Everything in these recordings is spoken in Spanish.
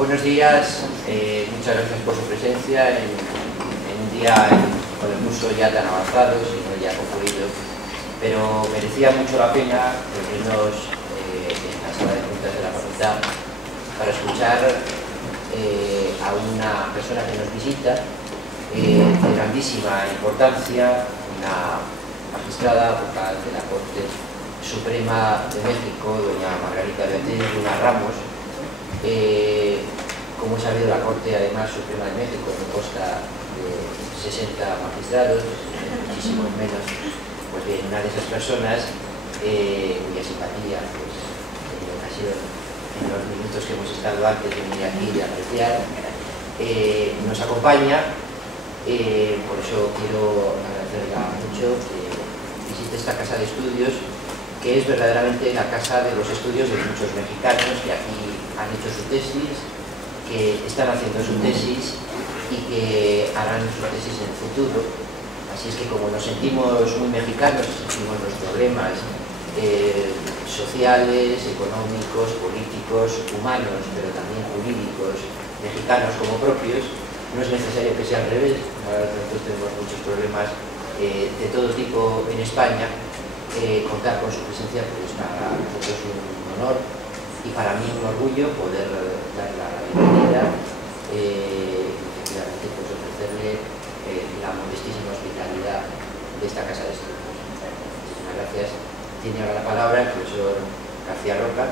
Buenos días, muchas gracias por su presencia en un día con el curso ya tan avanzado, si no ya concluido, pero merecía mucho la pena reunirnos en la sala de juntas de la facultad para escuchar a una persona que nos visita de grandísima importancia, una magistrada vocal de la Corte Suprema de México, doña Margarita Beatriz Luna Ramos. Como he sabido, la Corte, además, Suprema de México no consta de 60 magistrados, muchísimo menos. Pues bien, una de esas personas, cuya simpatía, pues, he tenido ocasión en los minutos que hemos estado antes de venir aquí de apreciar, nos acompaña. Por eso quiero agradecerla mucho que visite esta casa de estudios, que es verdaderamente la casa de los estudios de muchos mexicanos que aquí han hecho su tesis, que están haciendo su tesis y que harán su tesis en el futuro. Así es que, como nos sentimos muy mexicanos, sentimos los problemas sociales, económicos, políticos, humanos, pero también jurídicos, mexicanos como propios, no es necesario que sea al revés. Nosotros tenemos muchos problemas de todo tipo en España. Contar con su presencia, pues para nosotros es un honor y para mí un orgullo poder dar la bienvenida y efectivamente pues ofrecerle la modestísima hospitalidad de esta casa de estudios. Muchísimas gracias. Tiene ahora la palabra el profesor García Roca.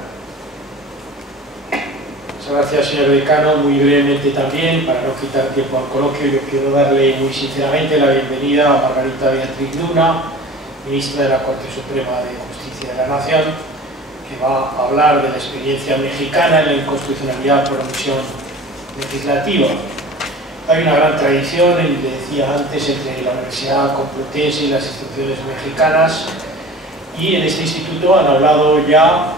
Muchas gracias, señor decano. Muy brevemente también, para no quitar tiempo al coloquio, yo quiero darle muy sinceramente la bienvenida a Margarita Beatriz Luna, ministra de la Corte Suprema de Justicia de la Nación, que va a hablar de la experiencia mexicana en la inconstitucionalidad por omisión legislativa. Hay una gran tradición, y le decía antes, entre la Universidad Complutense y las instituciones mexicanas, y en este instituto han hablado ya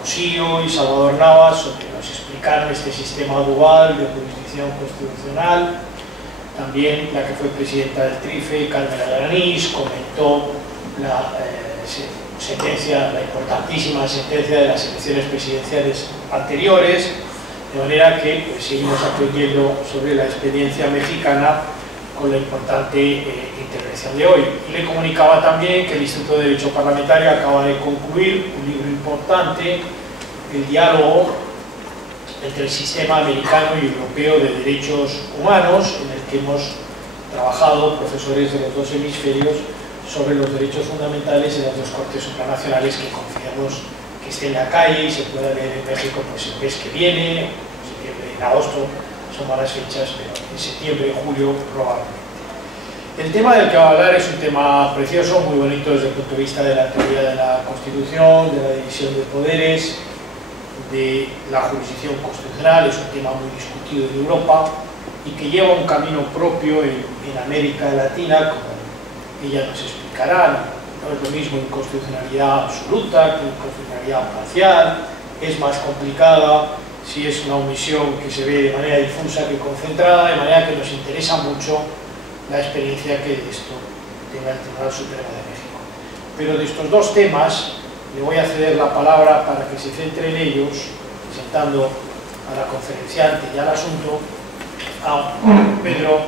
Cosío y Salvador Navas, sobre nos explicaron este sistema dual de jurisdicción constitucional. También la que fue presidenta del TRIFE, Carmen Alanís, comentó la importantísima sentencia de las elecciones presidenciales anteriores, de manera que pues, seguimos aprendiendo sobre la experiencia mexicana con la importante intervención de hoy. Y le comunicaba también que el Instituto de Derecho Parlamentario acaba de concluir un libro importante, El diálogo entre el sistema americano y europeo de derechos humanos, en el que hemos trabajado profesores de los dos hemisferios sobre los derechos fundamentales en las dos cortes supranacionales, que confiamos que esté en la calle y se pueda leer en México pues el mes que viene, septiembre, en agosto, son malas fechas, pero en septiembre y julio probablemente. El tema del que va a hablar es un tema precioso, muy bonito desde el punto de vista de la teoría de la Constitución, de la división de poderes, de la jurisdicción constitucional. Es un tema muy discutido en Europa y que lleva un camino propio en América Latina, como ella nos explicará. No es lo mismo inconstitucionalidad absoluta que inconstitucionalidad parcial, es más complicada si es una omisión que se ve de manera difusa que concentrada, de manera que nos interesa mucho la experiencia que de esto tenga el Tribunal Supremo de México. Pero de estos dos temas le voy a ceder la palabra para que se centre en ellos, presentando a la conferenciante y al asunto, a Pedro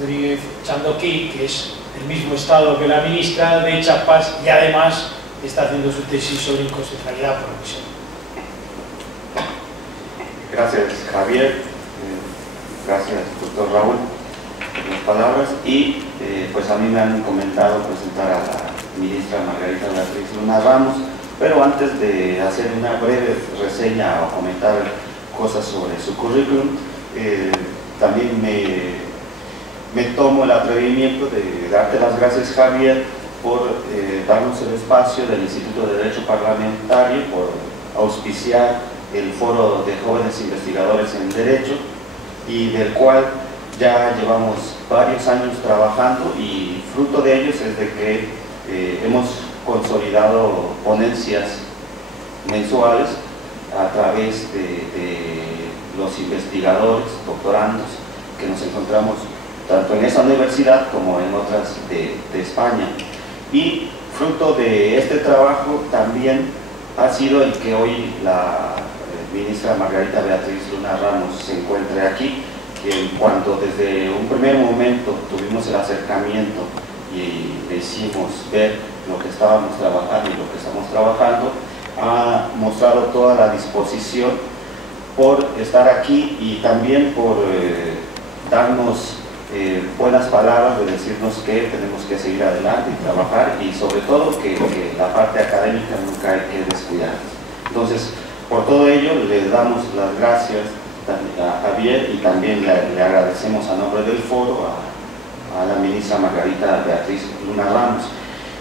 Rodríguez Chandoquí, que es del mismo estado que la ministra, de Chiapas, y además está haciendo su tesis sobre inconstitucionalidad por omisión. Gracias, Javier. Gracias, doctor Raúl, por las palabras. Y pues a mí me han comentado presentar a la ministra Margarita Beatriz Luna Ramos, pero antes de hacer una breve reseña o comentar cosas sobre su currículum, también me tomo el atrevimiento de darte las gracias, Javier, por darnos el espacio del Instituto de Derecho Parlamentario, por auspiciar el Foro de Jóvenes Investigadores en Derecho, y del cual ya llevamos varios años trabajando, y fruto de ellos es de que hemos consolidado ponencias mensuales a través de los investigadores, doctorandos, que nos encontramos tanto en esa universidad como en otras de España. Y fruto de este trabajo también ha sido el que hoy la ministra Margarita Beatriz Luna Ramos se encuentre aquí, que en cuanto desde un primer momento tuvimos el acercamiento y le hicimos ver lo que estábamos trabajando y lo que estamos trabajando, ha mostrado toda la disposición por estar aquí y también por darnos buenas palabras, de decirnos que tenemos que seguir adelante y trabajar, y sobre todo que la parte académica nunca hay que descuidar. Entonces, por todo ello le damos las gracias a Javier y también le agradecemos a nombre del foro a la ministra Margarita Beatriz Luna Ramos.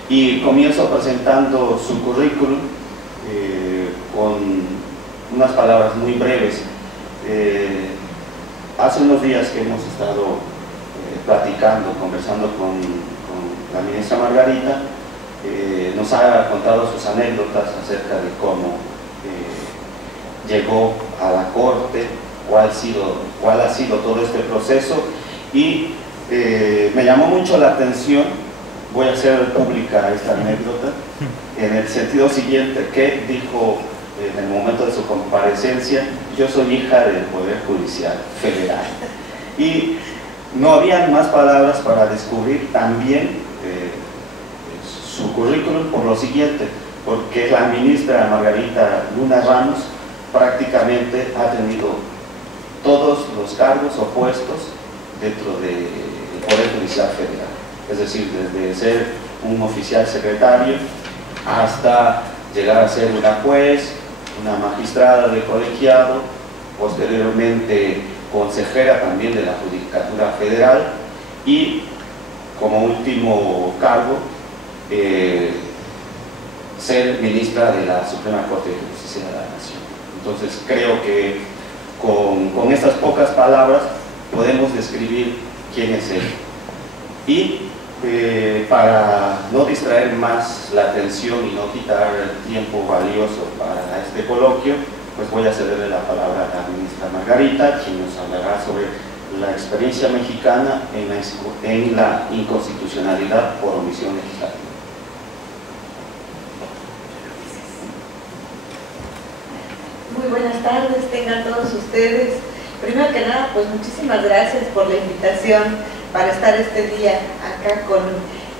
Y comienzo presentando su currículum con unas palabras muy breves. Hace unos días que hemos estado platicando, conversando con la ministra Margarita, nos ha contado sus anécdotas acerca de cómo llegó a la Corte, cuál ha sido todo este proceso, y me llamó mucho la atención. Voy a hacer pública esta anécdota en el sentido siguiente, que dijo en el momento de su comparecencia: yo soy hija del Poder Judicial Federal. Y no había más palabras para descubrir también su currículum por lo siguiente, porque la ministra Margarita Luna Ramos prácticamente ha tenido todos los cargos o puestos dentro del Poder Judicial Federal. Es decir, desde ser un oficial secretario hasta llegar a ser una juez, una magistrada de colegiado, posteriormente consejera también de la Judicatura Federal y, como último cargo, ser ministra de la Suprema Corte de Justicia de la Nación. Entonces creo que con estas pocas palabras podemos describir quién es él. Y para no distraer más la atención y no quitar el tiempo valioso para este coloquio, pues voy a cederle la palabra a la ministra Margarita, quien nos hablará sobre la experiencia mexicana en la inconstitucionalidad por omisión legislativa. Muy buenas tardes, tengan todos ustedes. Primero que nada, pues muchísimas gracias por la invitación para estar este día acá con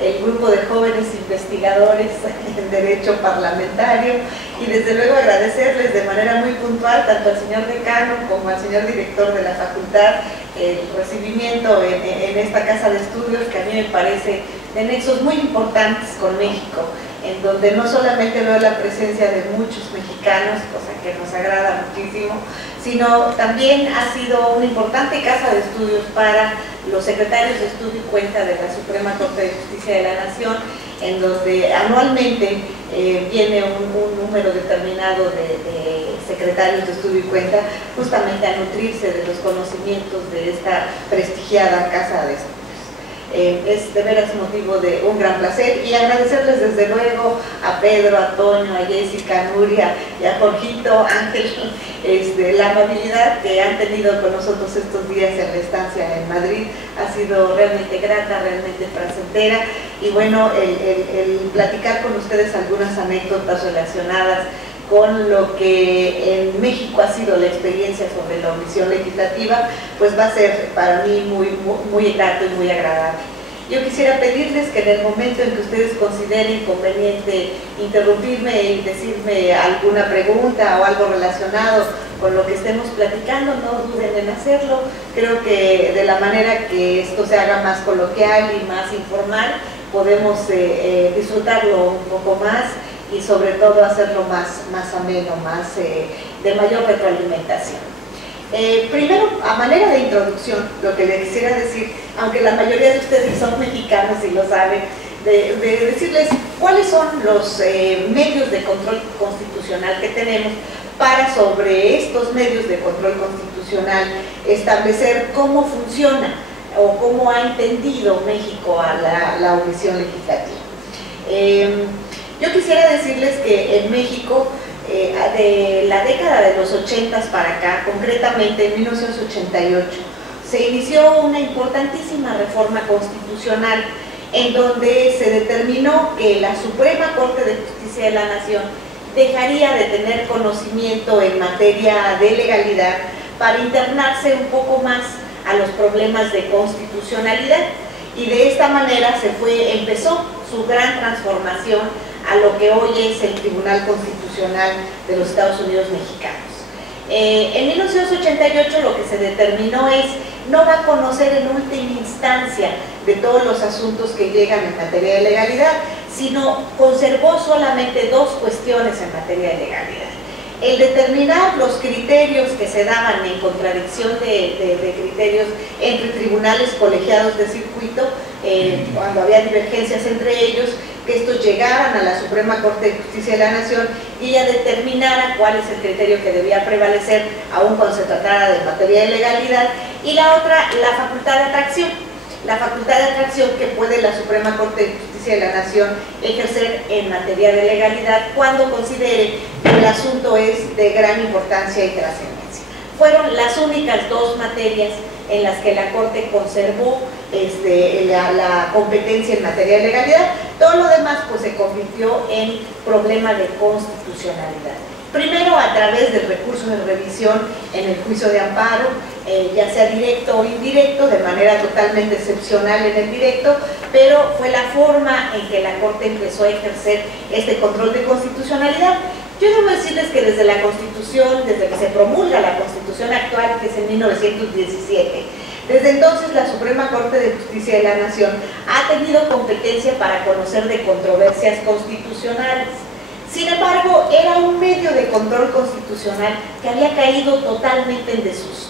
el grupo de jóvenes investigadores en Derecho Parlamentario, y desde luego agradecerles de manera muy puntual tanto al señor decano como al señor director de la facultad el recibimiento en esta casa de estudios, que a mí me parece de nexos muy importantes con México, en donde no solamente veo la presencia de muchos mexicanos, cosa que nos agrada muchísimo, sino también ha sido una importante casa de estudios para los secretarios de estudio y cuenta de la Suprema Corte de Justicia de la Nación, en donde anualmente viene un número determinado de secretarios de estudio y cuenta justamente a nutrirse de los conocimientos de esta prestigiada casa de estudios. Es de veras motivo de un gran placer, y agradecerles desde luego a Pedro, a Toño, a Jessica, a Nuria y a Jorgito, Ángel, la amabilidad que han tenido con nosotros estos días en la estancia en Madrid. Ha sido realmente grata, realmente placentera, y bueno, el platicar con ustedes algunas anécdotas relacionadas con lo que en México ha sido la experiencia sobre la omisión legislativa, pues va a ser para mí muy grato y muy agradable. Yo quisiera pedirles que en el momento en que ustedes consideren conveniente interrumpirme y decirme alguna pregunta o algo relacionado con lo que estemos platicando, no duden en hacerlo. Creo que de la manera que esto se haga más coloquial y más informal, podemos disfrutarlo un poco más y sobre todo hacerlo más ameno, más de mayor retroalimentación. Primero, a manera de introducción, lo que le quisiera decir, aunque la mayoría de ustedes son mexicanos y lo saben, de decirles cuáles son los medios de control constitucional que tenemos para, sobre estos medios de control constitucional, establecer cómo funciona o cómo ha entendido México a la omisión legislativa. Yo quisiera decirles que en México, de la década de los 80 para acá, concretamente en 1988, se inició una importantísima reforma constitucional en donde se determinó que la Suprema Corte de Justicia de la Nación dejaría de tener conocimiento en materia de legalidad para internarse un poco más a los problemas de constitucionalidad, y de esta manera empezó su gran transformación a lo que hoy es el Tribunal Constitucional de los Estados Unidos Mexicanos. En 1988 lo que se determinó es no va a conocer en última instancia de todos los asuntos que llegan en materia de legalidad, sino conservó solamente dos cuestiones en materia de legalidad: el determinar los criterios que se daban en contradicción de criterios entre tribunales colegiados de circuito, cuando había divergencias entre ellos, que estos llegaran a la Suprema Corte de Justicia de la Nación y ella determinara cuál es el criterio que debía prevalecer, aun cuando se tratara de materia de legalidad. Y la otra, la facultad de atracción. La facultad de atracción que puede la Suprema Corte de Justicia de la Nación ejercer en materia de legalidad cuando considere que el asunto es de gran importancia y trascendencia. Fueron las únicas dos materias en las que la Corte conservó la competencia en materia de legalidad. Todo lo demás pues se convirtió en problema de constitucionalidad. Primero a través del recurso de revisión en el juicio de amparo, ya sea directo o indirecto, de manera totalmente excepcional en el directo, pero fue la forma en que la Corte empezó a ejercer este control de constitucionalidad. Yo debo decirles que desde la Constitución, desde que se promulga la Constitución actual, que es en 1917, desde entonces la Suprema Corte de Justicia de la Nación ha tenido competencia para conocer de controversias constitucionales. Sin embargo, era un medio de control constitucional que había caído totalmente en desuso.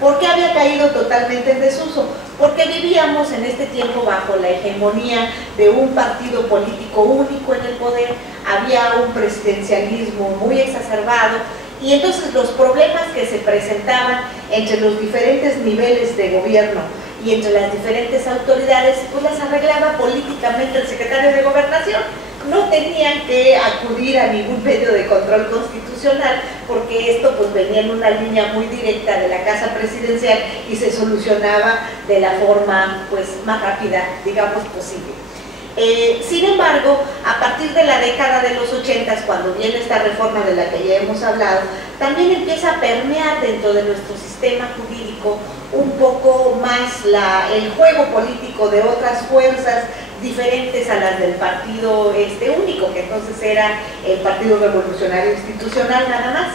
¿Por qué había caído totalmente en desuso? Porque vivíamos en este tiempo bajo la hegemonía de un partido político único en el poder, había un presidencialismo muy exacerbado, y entonces los problemas que se presentaban entre los diferentes niveles de gobierno y entre las diferentes autoridades, pues las arreglaba políticamente el secretario de Gobernación. No tenían que acudir a ningún medio de control constitucional, porque esto pues venía en una línea muy directa de la Casa Presidencial y se solucionaba de la forma pues más rápida, digamos, posible. Sin embargo, a partir de la década de los 80, cuando viene esta reforma de la que ya hemos hablado, también empieza a permear dentro de nuestro sistema jurídico un poco más el juego político de otras fuerzas diferentes a las del partido único, que entonces era el Partido Revolucionario Institucional nada más.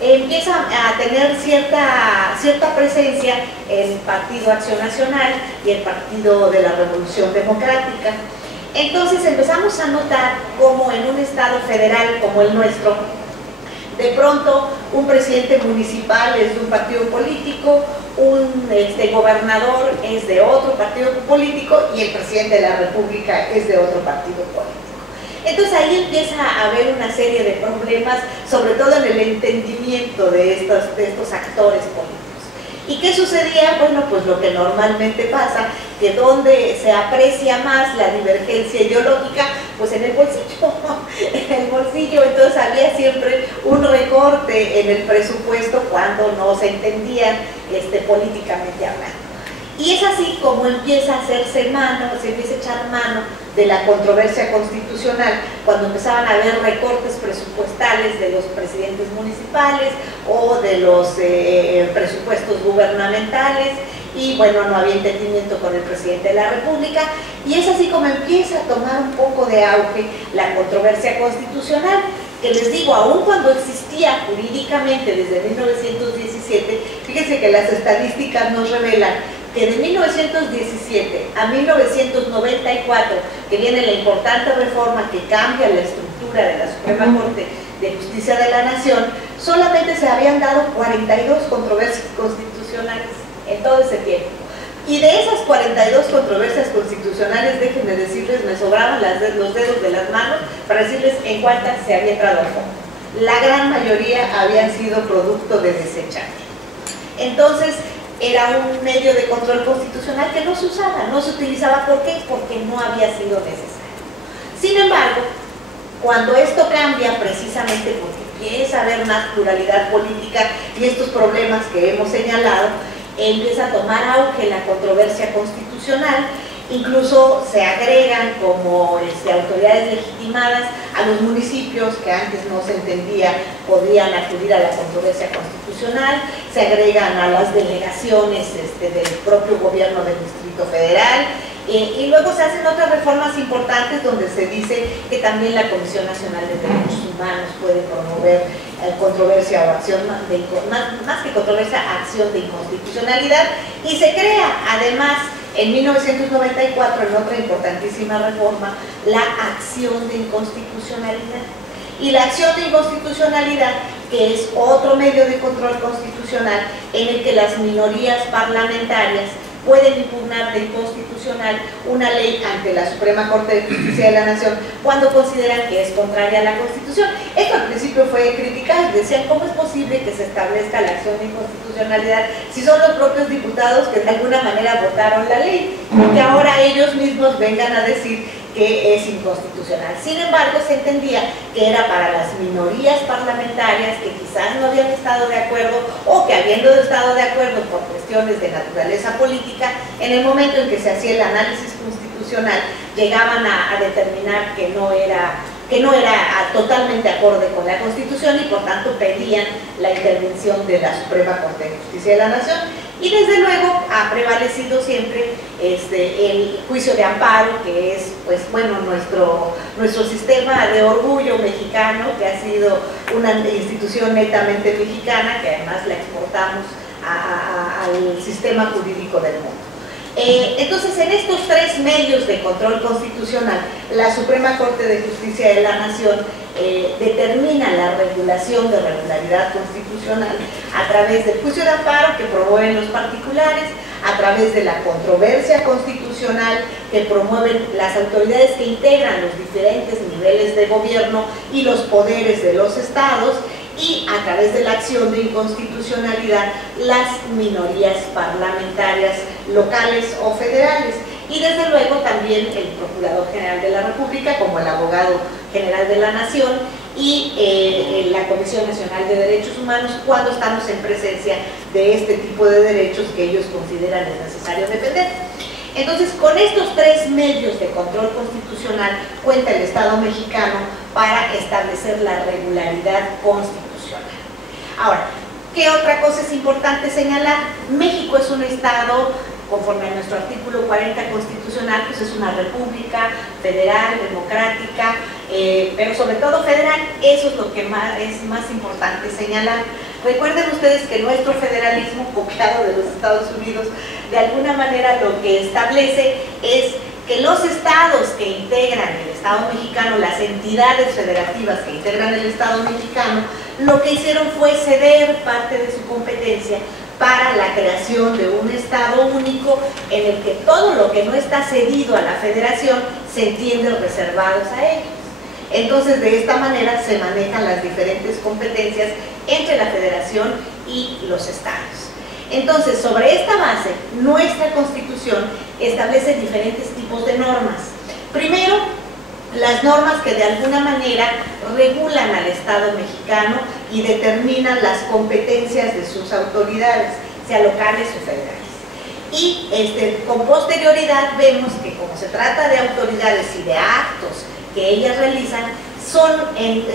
Empieza a tener cierta presencia el Partido Acción Nacional y el Partido de la Revolución Democrática. Entonces empezamos a notar cómo en un estado federal como el nuestro, de pronto un presidente municipal es de un partido político, un gobernador es de otro partido político y el presidente de la República es de otro partido político. Entonces ahí empieza a haber una serie de problemas, sobre todo en el entendimiento de estos actores políticos. ¿Y qué sucedía? Bueno, pues lo que normalmente pasa, que donde se aprecia más la divergencia ideológica, pues en el bolsillo, en el bolsillo. Entonces había siempre un recorte en el presupuesto cuando no se entendían políticamente hablando. Y es así como empieza a hacerse mano, se empieza a echar mano de la controversia constitucional, cuando empezaban a haber recortes presupuestales de los presidentes municipales o de los presupuestos gubernamentales, y bueno, no había entendimiento con el presidente de la República, y es así como empieza a tomar un poco de auge la controversia constitucional, que les digo, aun cuando existía jurídicamente desde 1917, fíjense que las estadísticas nos revelan que de 1917 a 1994, que viene la importante reforma que cambia la estructura de la Suprema Corte de Justicia de la Nación, solamente se habían dado 42 controversias constitucionales en todo ese tiempo. Y de esas 42 controversias constitucionales, déjenme decirles, me sobraban los dedos de las manos para decirles en cuántas se había entrado a fondo. La gran mayoría habían sido producto de desechamiento. Entonces, era un medio de control constitucional que no se usaba, no se utilizaba. ¿Por qué? Porque no había sido necesario. Sin embargo, cuando esto cambia, precisamente porque empieza a haber más pluralidad política y estos problemas que hemos señalado, empieza a tomar auge la controversia constitucional, Incluso se agregan como autoridades legitimadas a los municipios que antes no se entendía podían acudir a la controversia constitucional, se agregan a las delegaciones del propio gobierno del Distrito Federal, y luego se hacen otras reformas importantes donde se dice que también la Comisión Nacional de Derechos Humanos puede promover controversia o acción, más que controversia, acción de inconstitucionalidad, y se crea además en 1994, en otra importantísima reforma, la acción de inconstitucionalidad. Y la acción de inconstitucionalidad, que es otro medio de control constitucional en el que las minorías parlamentarias pueden impugnar de inconstitucional una ley ante la Suprema Corte de Justicia de la Nación cuando consideran que es contraria a la Constitución. Esto al principio fue criticado, decían cómo es posible que se establezca la acción de inconstitucionalidad si son los propios diputados que de alguna manera votaron la ley, y que ahora ellos mismos vengan a decir que es inconstitucional. Sin embargo, se entendía que era para las minorías parlamentarias que quizás no habían estado de acuerdo, o que habiendo estado de acuerdo por cuestiones de naturaleza política, en el momento en que se hacía el análisis constitucional, llegaban a determinar que no era totalmente acorde con la Constitución, y por tanto pedían la intervención de la Suprema Corte de Justicia de la Nación. Y desde luego ha prevalecido siempre el juicio de amparo, que es, pues bueno, nuestro sistema de orgullo mexicano, que ha sido una institución netamente mexicana, que además la exportamos al sistema jurídico del mundo. Entonces, en estos tres medios de control constitucional, la Suprema Corte de Justicia de la Nación determina la regulación de regularidad constitucional a través del juicio de amparo que promueven los particulares, a través de la controversia constitucional que promueven las autoridades que integran los diferentes niveles de gobierno y los poderes de los estados, y a través de la acción de inconstitucionalidad las minorías parlamentarias locales o federales. Y desde luego también el Procurador General de la República, como el Abogado General de la Nación, y la Comisión Nacional de Derechos Humanos, cuando estamos en presencia de este tipo de derechos que ellos consideran es necesario defender. Entonces, con estos tres medios de control constitucional cuenta el Estado mexicano para establecer la regularidad constitucional. Ahora, ¿qué otra cosa es importante señalar? México es un Estado, conforme a nuestro artículo 40 constitucional, pues es una república federal, democrática, pero sobre todo federal. Eso es lo que es más importante señalar. Recuerden ustedes que nuestro federalismo, copiado de los Estados Unidos, de alguna manera lo que establece es que los estados que integran el Estado mexicano, las entidades federativas que integran el Estado mexicano, lo que hicieron fue ceder parte de su competencia para la creación de un Estado único en el que todo lo que no está cedido a la federación se entiende reservados a ellos. Entonces, de esta manera se manejan las diferentes competencias entre la federación y los estados. Entonces, sobre esta base, nuestra Constitución establece diferentes tipos de normas. Primero, las normas que de alguna manera regulan al Estado mexicano y determinan las competencias de sus autoridades, sea locales o federales. Y con posterioridad vemos que como se trata de autoridades y de actos que ellas realizan, son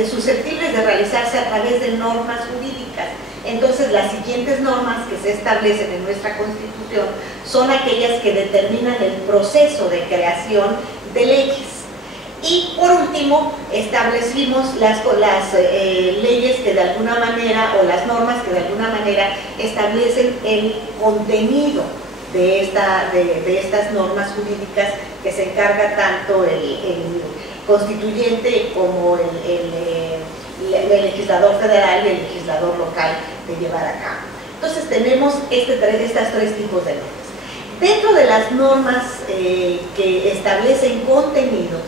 susceptibles de realizarse a través de normas jurídicas. Entonces, las siguientes normas que se establecen en nuestra Constitución son aquellas que determinan el proceso de creación de leyes. Y por último, establecimos las leyes que de alguna manera, o las normas que de alguna manera establecen el contenido de estas normas jurídicas que se encarga tanto el constituyente como el legislador federal y el legislador local de llevar a cabo. Entonces tenemos estas tres tipos de normas. Dentro de las normas que establecen contenidos,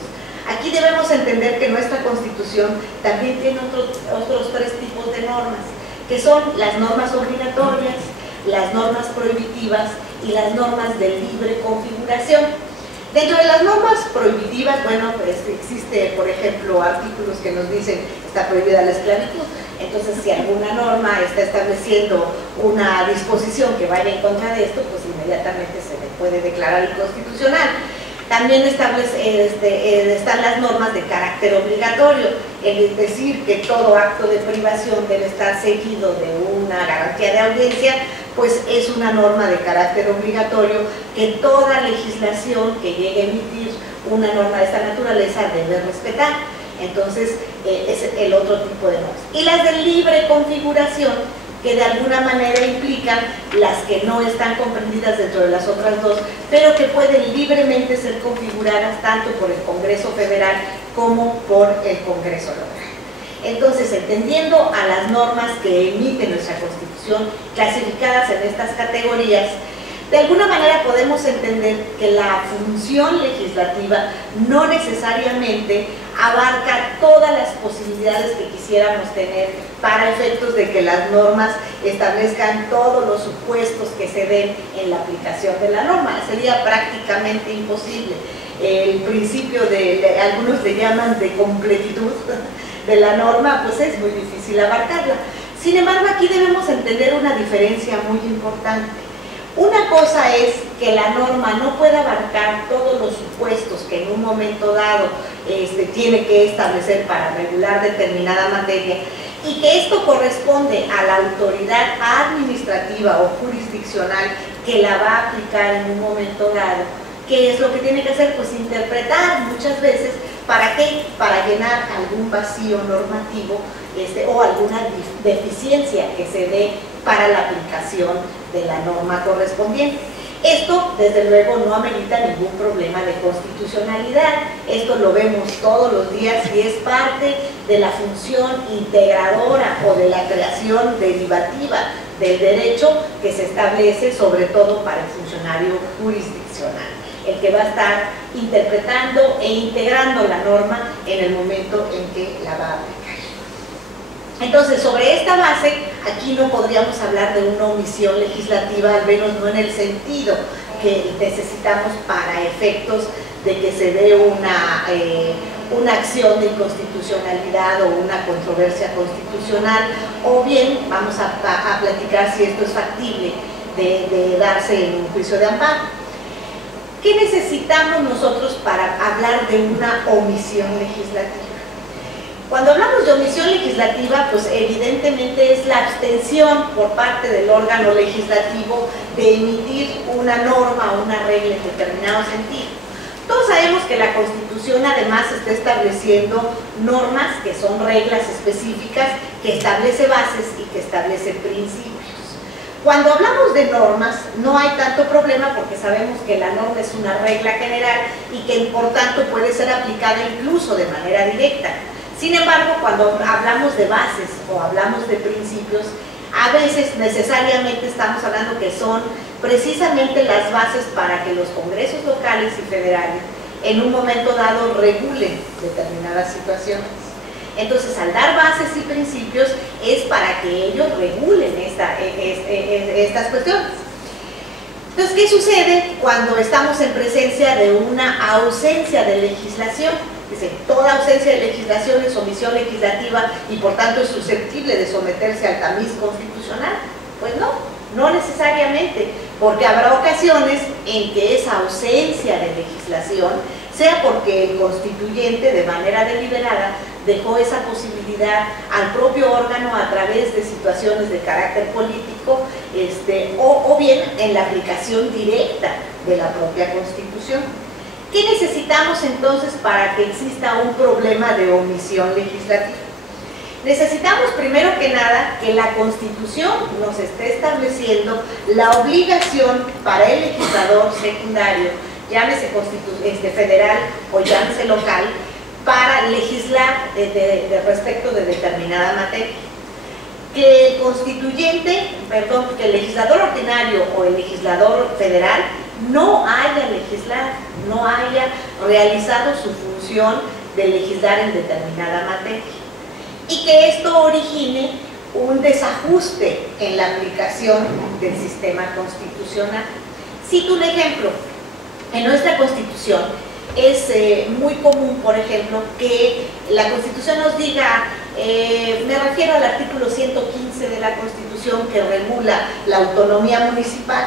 aquí debemos entender que nuestra Constitución también tiene otros tres tipos de normas, que son las normas obligatorias, las normas prohibitivas y las normas de libre configuración. Dentro de las normas prohibitivas, bueno, pues existe, por ejemplo, artículos que nos dicen está prohibida la esclavitud. Entonces, si alguna norma está estableciendo una disposición que vaya en contra de esto, pues inmediatamente se le puede declarar inconstitucional. También están las normas de carácter obligatorio, es decir, que todo acto de privación debe estar seguido de una garantía de audiencia, pues es una norma de carácter obligatorio que toda legislación que llegue a emitir una norma de esta naturaleza debe respetar. Entonces, es el otro tipo de normas. Y las de libre configuración, que de alguna manera implican las que no están comprendidas dentro de las otras dos, pero que pueden libremente ser configuradas tanto por el Congreso Federal como por el Congreso local. Entonces, entendiendo a las normas que emite nuestra Constitución, clasificadas en estas categorías, de alguna manera podemos entender que la función legislativa no necesariamente abarca todas las posibilidades que quisiéramos tener para efectos de que las normas establezcan todos los supuestos que se den en la aplicación de la norma. Sería prácticamente imposible. El principio algunos le llaman de completitud de la norma, pues es muy difícil abarcarla. Sin embargo, aquí debemos entender una diferencia muy importante. Una cosa es que la norma no pueda abarcar todos los supuestos que en un momento dado tiene que establecer para regular determinada materia, y que esto corresponde a la autoridad administrativa o jurisdiccional que la va a aplicar en un momento dado. ¿Qué es lo que tiene que hacer? Pues interpretar muchas veces. ¿Para qué? Para llenar algún vacío normativo o alguna deficiencia que se dé para la aplicación de la norma correspondiente. Esto, desde luego, no amerita ningún problema de constitucionalidad. Esto lo vemos todos los días y es parte de la función integradora o de la creación derivativa del derecho que se establece sobre todo para el funcionario jurisdiccional, el que va a estar interpretando e integrando la norma en el momento en que la va a aplicar. Entonces, sobre esta base, aquí no podríamos hablar de una omisión legislativa, al menos no en el sentido que necesitamos para efectos de que se dé una acción de inconstitucionalidad o una controversia constitucional, o bien vamos a platicar si esto es factible de darse en un juicio de amparo. ¿Qué necesitamos nosotros para hablar de una omisión legislativa? Cuando hablamos de omisión legislativa, pues evidentemente es la abstención por parte del órgano legislativo de emitir una norma o una regla en determinado sentido. Todos sabemos que la Constitución además está estableciendo normas que son reglas específicas, que establece bases y que establece principios. Cuando hablamos de normas no hay tanto problema porque sabemos que la norma es una regla general y que por tanto puede ser aplicada incluso de manera directa. Sin embargo, cuando hablamos de bases o hablamos de principios, a veces necesariamente estamos hablando que son precisamente las bases para que los congresos locales y federales en un momento dado regulen determinadas situaciones. Entonces, al dar bases y principios es para que ellos regulen estas cuestiones. Entonces, ¿qué sucede cuando estamos en presencia de una ausencia de legislación? Dice, toda ausencia de legislación es omisión legislativa y por tanto es susceptible de someterse al tamiz constitucional. Pues no necesariamente, porque habrá ocasiones en que esa ausencia de legislación sea porque el constituyente de manera deliberada dejó esa posibilidad al propio órgano a través de situaciones de carácter político o bien en la aplicación directa de la propia Constitución. ¿Qué necesitamos entonces para que exista un problema de omisión legislativa? Necesitamos primero que nada que la Constitución nos esté estableciendo la obligación para el legislador secundario, llámese federal o llámese local, para legislar respecto de determinada materia. Que el constituyente, que el legislador ordinario o el legislador federal no haya legislado, no haya realizado su función de legislar en determinada materia. Y que esto origine un desajuste en la aplicación del sistema constitucional. Cito un ejemplo. En nuestra Constitución es muy común, por ejemplo, que la Constitución nos diga, me refiero al artículo 115 de la Constitución que regula la autonomía municipal,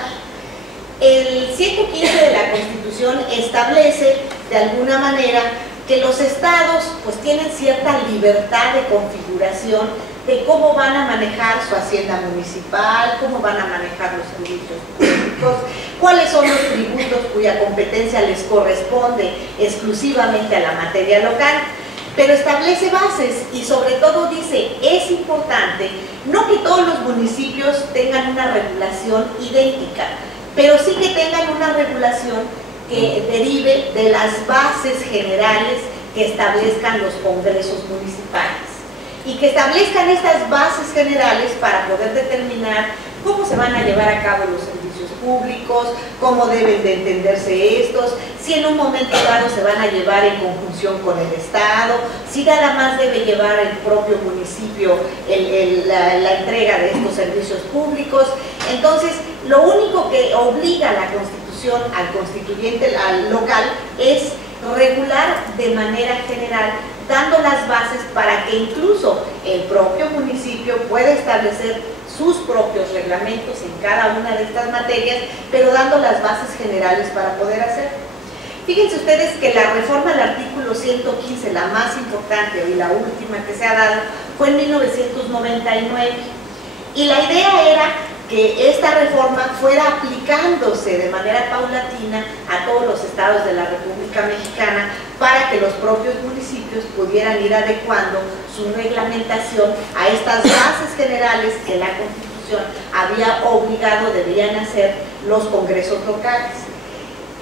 El 115 de la Constitución establece de alguna manera que los estados pues tienen cierta libertad de configuración de cómo van a manejar su hacienda municipal, cómo van a manejar los tributos públicos, cuáles son los tributos cuya competencia les corresponde exclusivamente a la materia local, pero establece bases y sobre todo dice, es importante, no que todos los municipios tengan una regulación idéntica, pero sí que tengan una regulación que derive de las bases generales que establezcan los congresos municipales y que establezcan estas bases generales para poder determinar cómo se van a llevar a cabo los servicios públicos, cómo deben de entenderse estos, si en un momento dado se van a llevar en conjunción con el Estado, si nada más debe llevar el propio municipio la entrega de estos servicios públicos. Entonces, lo único que obliga a la Constitución, al constituyente, al local, es regular de manera general, dando las bases para que incluso el propio municipio pueda establecer sus propios reglamentos en cada una de estas materias, pero dando las bases generales para poder hacer. Fíjense ustedes que la reforma al artículo 115, la más importante y la última que se ha dado, fue en 1999, y la idea era que esta reforma fuera aplicándose de manera paulatina a todos los estados de la República Mexicana para que los propios municipios pudieran ir adecuando su reglamentación a estas bases generales que la Constitución había obligado debían hacer los congresos locales.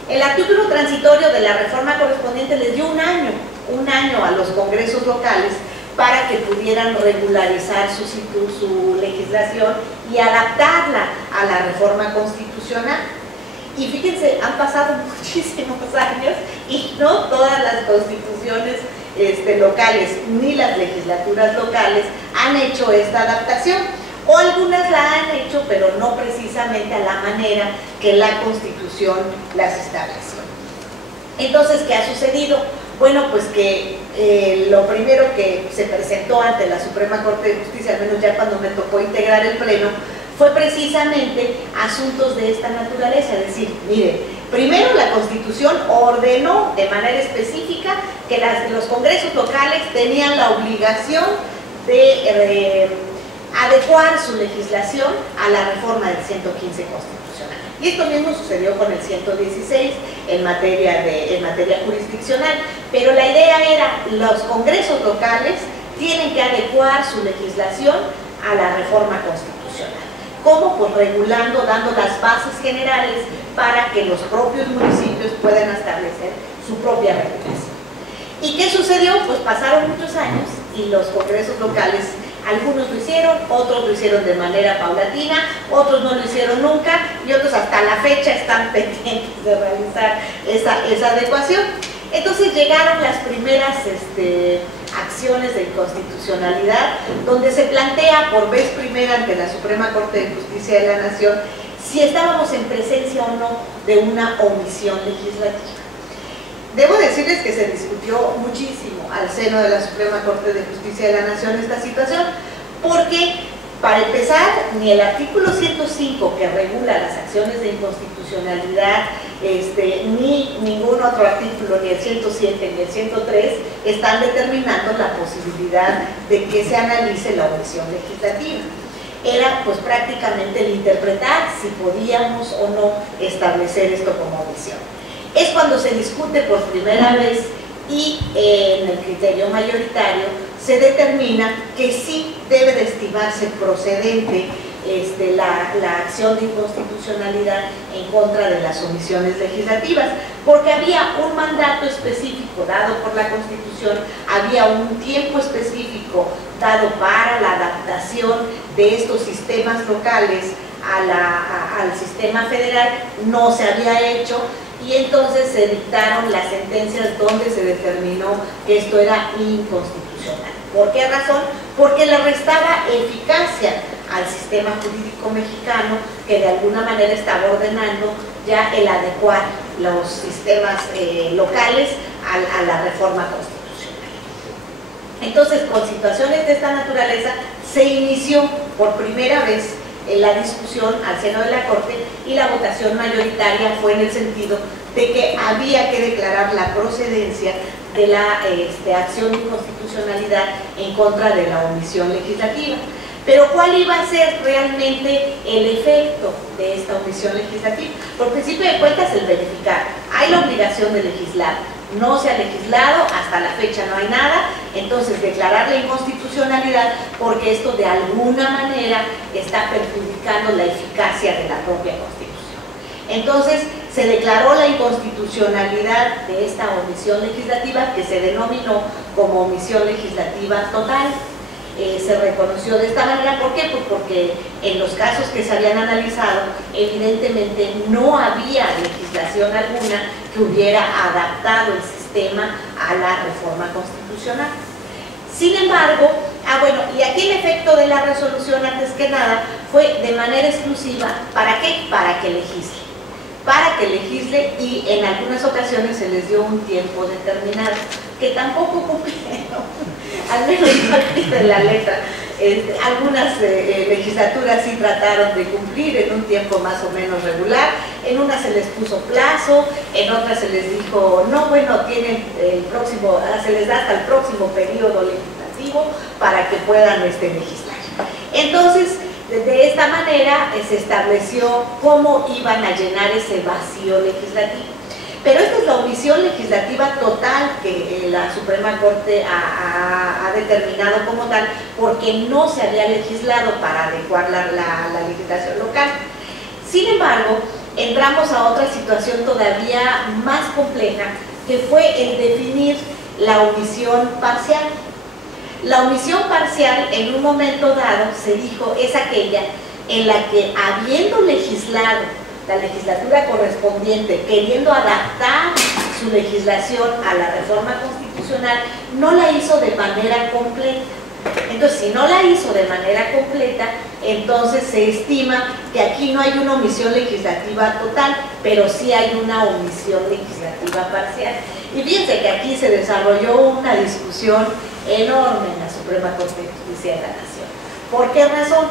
El artículo transitorio de la reforma correspondiente les dio un año a los congresos locales para que pudieran regularizar su legislación y adaptarla a la reforma constitucional. Y fíjense, han pasado muchísimos años y no todas las constituciones locales ni las legislaturas locales han hecho esta adaptación, o algunas la han hecho, pero no precisamente a la manera que la Constitución las estableció. Entonces, ¿qué ha sucedido? Bueno, pues que lo primero que se presentó ante la Suprema Corte de Justicia, al menos ya cuando me tocó integrar el pleno, fue precisamente asuntos de esta naturaleza. Es decir, miren, primero la Constitución ordenó de manera específica que los congresos locales tenían la obligación de adecuar su legislación a la reforma del 115 constitucional. Y esto mismo sucedió con el 116 en materia jurisdiccional, pero la idea era los congresos locales tienen que adecuar su legislación a la reforma constitucional. ¿Cómo? Pues regulando, dando las bases generales para que los propios municipios puedan establecer su propia regulación. ¿Y qué sucedió? Pues pasaron muchos años y los congresos locales, algunos lo hicieron, otros lo hicieron de manera paulatina, otros no lo hicieron nunca y otros hasta la fecha están pendientes de realizar esa adecuación. Entonces llegaron las primeras acciones de inconstitucionalidad, donde se plantea por vez primera ante la Suprema Corte de Justicia de la Nación si estábamos en presencia o no de una omisión legislativa. Debo decirles que se discutió muchísimo al seno de la Suprema Corte de Justicia de la Nación esta situación, porque para empezar, ni el artículo 105 que regula las acciones de inconstitucionalidad, ni ningún otro artículo, ni el 107 ni el 103, están determinando la posibilidad de que se analice la omisión legislativa. Era pues prácticamente el interpretar si podíamos o no establecer esto como omisión. Es cuando se discute por primera vez y en el criterio mayoritario se determina que sí debe de estimarse procedente la acción de inconstitucionalidad en contra de las omisiones legislativas, porque había un mandato específico dado por la Constitución, había un tiempo específico dado para la adaptación de estos sistemas locales al sistema federal, no se había hecho, y entonces se dictaron las sentencias donde se determinó que esto era inconstitucional. ¿Por qué razón? Porque le restaba eficacia al sistema jurídico mexicano, que de alguna manera estaba ordenando ya el adecuar los sistemas locales a la reforma constitucional. Entonces, con situaciones de esta naturaleza, se inició por primera vez la discusión al seno de la Corte y la votación mayoritaria fue en el sentido de que había que declarar la procedencia de la acción de inconstitucionalidad en contra de la omisión legislativa. Pero ¿cuál iba a ser realmente el efecto de esta omisión legislativa? Por principio de cuentas, el verificar. Hay la obligación de legislar. No se ha legislado, hasta la fecha no hay nada, entonces declarar la inconstitucionalidad porque esto de alguna manera está perjudicando la eficacia de la propia Constitución. Entonces se declaró la inconstitucionalidad de esta omisión legislativa que se denominó como omisión legislativa total. Se reconoció de esta manera, ¿por qué? Pues porque en los casos que se habían analizado, evidentemente no había legislación alguna que hubiera adaptado el sistema a la reforma constitucional. Sin embargo, bueno, y aquí el efecto de la resolución, antes que nada, fue de manera exclusiva, ¿para qué? Para que legisle, y en algunas ocasiones se les dio un tiempo determinado, que tampoco cumplieron, al menos no en la letra. Algunas legislaturas sí trataron de cumplir en un tiempo más o menos regular, en unas se les puso plazo, en otras se les dijo, no, bueno, tienen el próximo, se les da hasta el próximo periodo legislativo para que puedan legislar. Entonces, de esta manera se estableció cómo iban a llenar ese vacío legislativo. Pero esta es la omisión legislativa total que la Suprema Corte ha determinado como tal, porque no se había legislado para adecuar la legislación local. Sin embargo, entramos a otra situación todavía más compleja, que fue el definir la omisión parcial. La omisión parcial, en un momento dado, se dijo, es aquella en la que, habiendo legislado la legislatura correspondiente, queriendo adaptar su legislación a la reforma constitucional, no la hizo de manera completa. Entonces, si no la hizo de manera completa, entonces se estima que aquí no hay una omisión legislativa total, pero sí hay una omisión legislativa parcial. Y fíjense que aquí se desarrolló una discusión enorme en la Suprema Corte de Justicia de la Nación. ¿Por qué razón?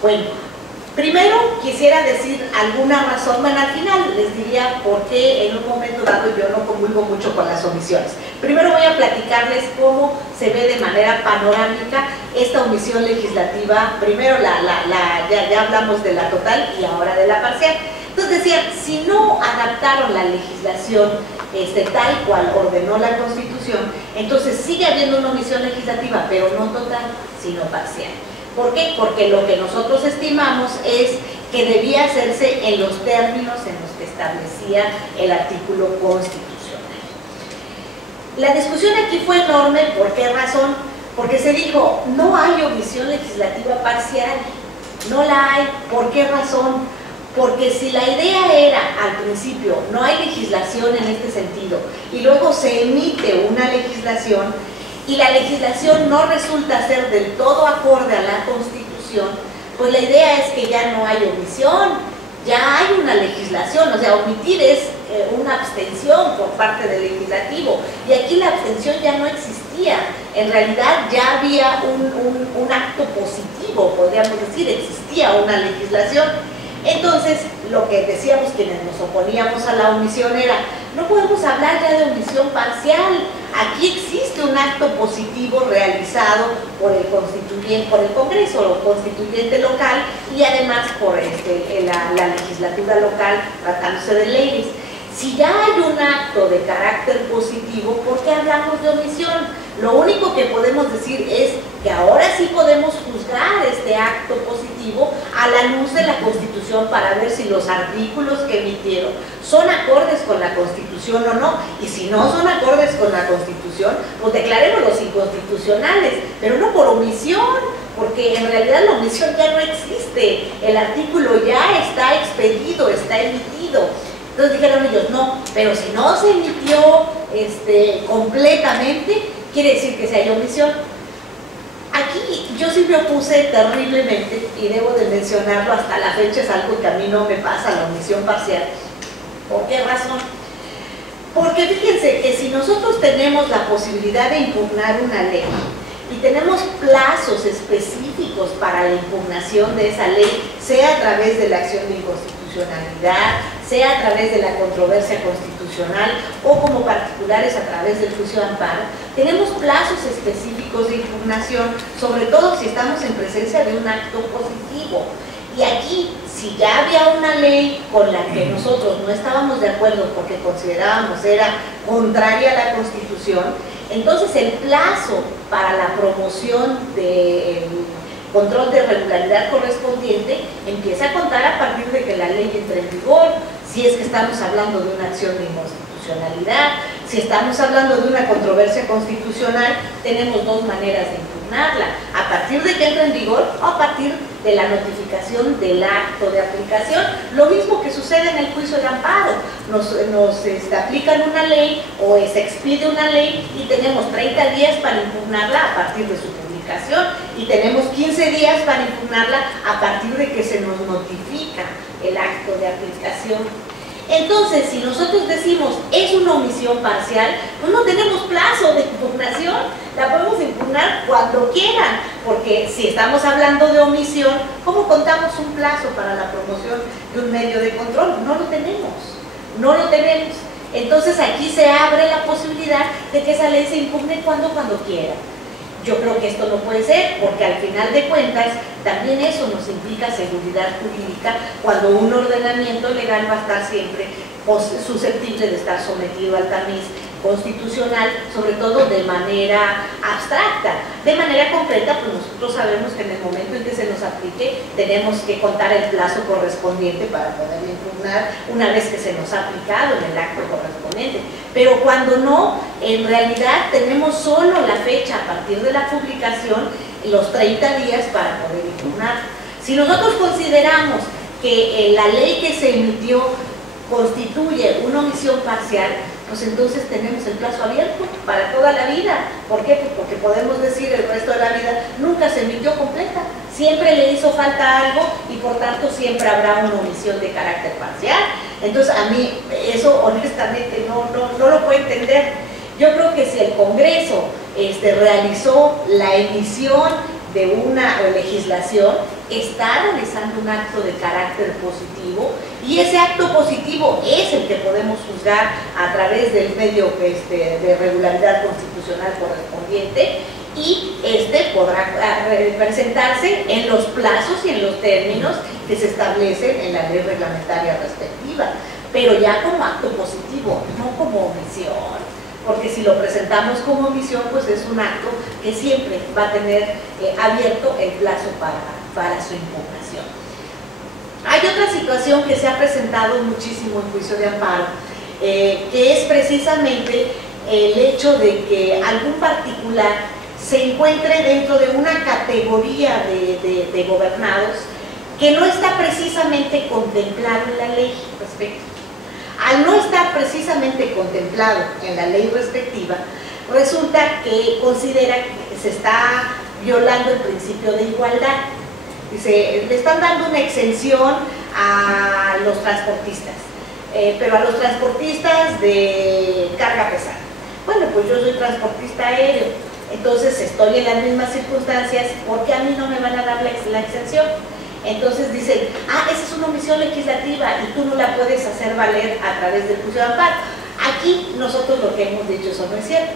Bueno, primero quisiera decir alguna razón, bueno, al final les diría por qué en un momento dado yo no comulgo mucho con las omisiones. Primero voy a platicarles cómo se ve de manera panorámica esta omisión legislativa. Primero ya hablamos de la total y ahora de la parcial. Entonces decían, si no adaptaron la legislación tal cual ordenó la Constitución, entonces sigue habiendo una omisión legislativa, pero no total, sino parcial. ¿Por qué? Porque lo que nosotros estimamos es que debía hacerse en los términos en los que establecía el artículo constitucional. La discusión aquí fue enorme. ¿Por qué razón? Porque se dijo, no hay omisión legislativa parcial, no la hay. ¿Por qué razón? Porque si la idea era, al principio, no hay legislación en este sentido, y luego se emite una legislación, y la legislación no resulta ser del todo acorde a la Constitución, pues la idea es que ya no hay omisión, ya hay una legislación. O sea, omitir es una abstención por parte del legislativo, y aquí la abstención ya no existía. En realidad ya había un acto positivo, podríamos decir, existía una legislación. Entonces, lo que decíamos quienes nos oponíamos a la omisión era, no podemos hablar ya de omisión parcial. Aquí existe un acto positivo realizado por el constituyente, por el Congreso o constituyente local, y además por la legislatura local, tratándose de leyes. Si ya hay un acto de carácter positivo, ¿por qué hablamos de omisión? Lo único que podemos decir es que ahora sí podemos juzgar este acto positivo a la luz de la Constitución para ver si los artículos que emitieron son acordes con la Constitución o no, y si no son acordes con la Constitución, pues declarémoslos inconstitucionales, pero no por omisión, porque en realidad la omisión ya no existe, el artículo ya está expedido, está emitido. Entonces dijeron ellos, no, pero si no se emitió completamente, quiere decir que se hay omisión. Aquí yo sí me opuse terriblemente, y debo de mencionarlo, hasta la fecha es algo que a mí no me pasa, la omisión parcial. ¿Por qué razón? Porque fíjense que si nosotros tenemos la posibilidad de impugnar una ley y tenemos plazos específicos específicos para la impugnación de esa ley, sea a través de la acción de inconstitucionalidad, sea a través de la controversia constitucional o como particulares a través del juicio de amparo. Tenemos plazos específicos de impugnación, sobre todo si estamos en presencia de un acto positivo. Y aquí, si ya había una ley con la que nosotros no estábamos de acuerdo porque considerábamos era contraria a la Constitución, entonces el plazo para la promoción del control de regularidad correspondiente empieza a contar a partir de que la ley entre en vigor, si es que estamos hablando de una acción de inconstitucionalidad, si estamos hablando de una controversia constitucional, tenemos dos maneras de impugnarla, a partir de que entre en vigor o a partir de la notificación del acto de aplicación. Lo mismo que sucede en el juicio de amparo, nos aplican una ley o se expide una ley y tenemos 30 días para impugnarla a partir de su publicación y tenemos 15 días para impugnarla a partir de que se nos notifica el acto de aplicación. Entonces, si nosotros decimos es una omisión parcial, pues no tenemos plazo de impugnación, la podemos impugnar cuando quieran, porque si estamos hablando de omisión, ¿cómo contamos un plazo para la promoción de un medio de control? No lo tenemos, no lo tenemos. Entonces aquí se abre la posibilidad de que esa ley se impugne cuando quiera. Yo creo que esto no puede ser, porque al final de cuentas también eso nos implica seguridad jurídica cuando un ordenamiento legal va a estar siempre susceptible de estar sometido al tamiz constitucional, sobre todo de manera abstracta. De manera concreta, pues nosotros sabemos que en el momento en que se nos aplique tenemos que contar el plazo correspondiente para poder impugnar una vez que se nos ha aplicado en el acto correspondiente. Pero cuando no, en realidad tenemos solo la fecha a partir de la publicación, los 30 días para poder impugnar. Si nosotros consideramos que la ley que se emitió constituye una omisión parcial, pues entonces tenemos el plazo abierto para toda la vida. ¿Por qué? Pues porque podemos decir el resto de la vida nunca se emitió completa, siempre le hizo falta algo y por tanto siempre habrá una omisión de carácter parcial. Entonces a mí eso honestamente no lo puedo entender. Yo creo que si el Congreso realizó la emisión de una legislación, está realizando un acto de carácter positivo y ese acto positivo es el que podemos juzgar a través del medio de regularidad constitucional correspondiente y podrá presentarse en los plazos y en los términos que se establecen en la ley reglamentaria respectiva, pero ya como acto positivo, no como omisión. Porque si lo presentamos como omisión, pues es un acto que siempre va a tener abierto el plazo para su impugnación. Hay otra situación que se ha presentado muchísimo en juicio de amparo, que es precisamente el hecho de que algún particular se encuentre dentro de una categoría de gobernados que no está precisamente contemplado en la ley respectiva. Al no estar precisamente contemplado en la ley respectiva, resulta que considera que se está violando el principio de igualdad. Dice, le están dando una exención a los transportistas, pero a los transportistas de carga pesada. Bueno, pues yo soy transportista aéreo, entonces estoy en las mismas circunstancias, ¿por qué a mí no me van a dar la exención? Entonces dicen, esa es una omisión legislativa y tú no la puedes hacer valer a través del juicio de amparo. Aquí nosotros lo que hemos dicho, eso no es cierto.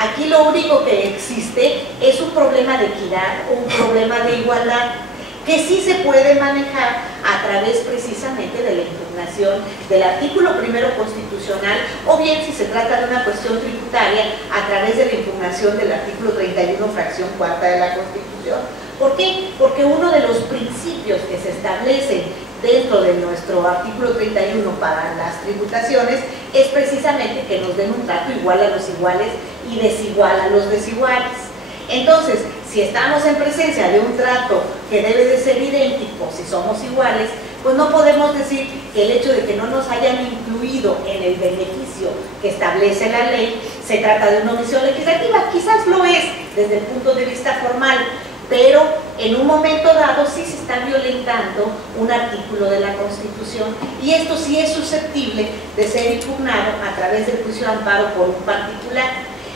Aquí lo único que existe es un problema de equidad, un problema de igualdad, que sí se puede manejar a través precisamente de la impugnación del artículo primero constitucional, o bien si se trata de una cuestión tributaria, a través de la impugnación del artículo 31, fracción cuarta de la Constitución. ¿Por qué? Porque uno de los principios que se establecen dentro de nuestro artículo 31 para las tributaciones es precisamente que nos den un trato igual a los iguales y desigual a los desiguales. Entonces, si estamos en presencia de un trato que debe de ser idéntico, si somos iguales, pues no podemos decir que el hecho de que no nos hayan incluido en el beneficio que establece la ley se trata de una omisión legislativa. Quizás lo es desde el punto de vista formal, pero en un momento dado sí se está violentando un artículo de la Constitución y esto sí es susceptible de ser impugnado a través del juicio de amparo por un particular.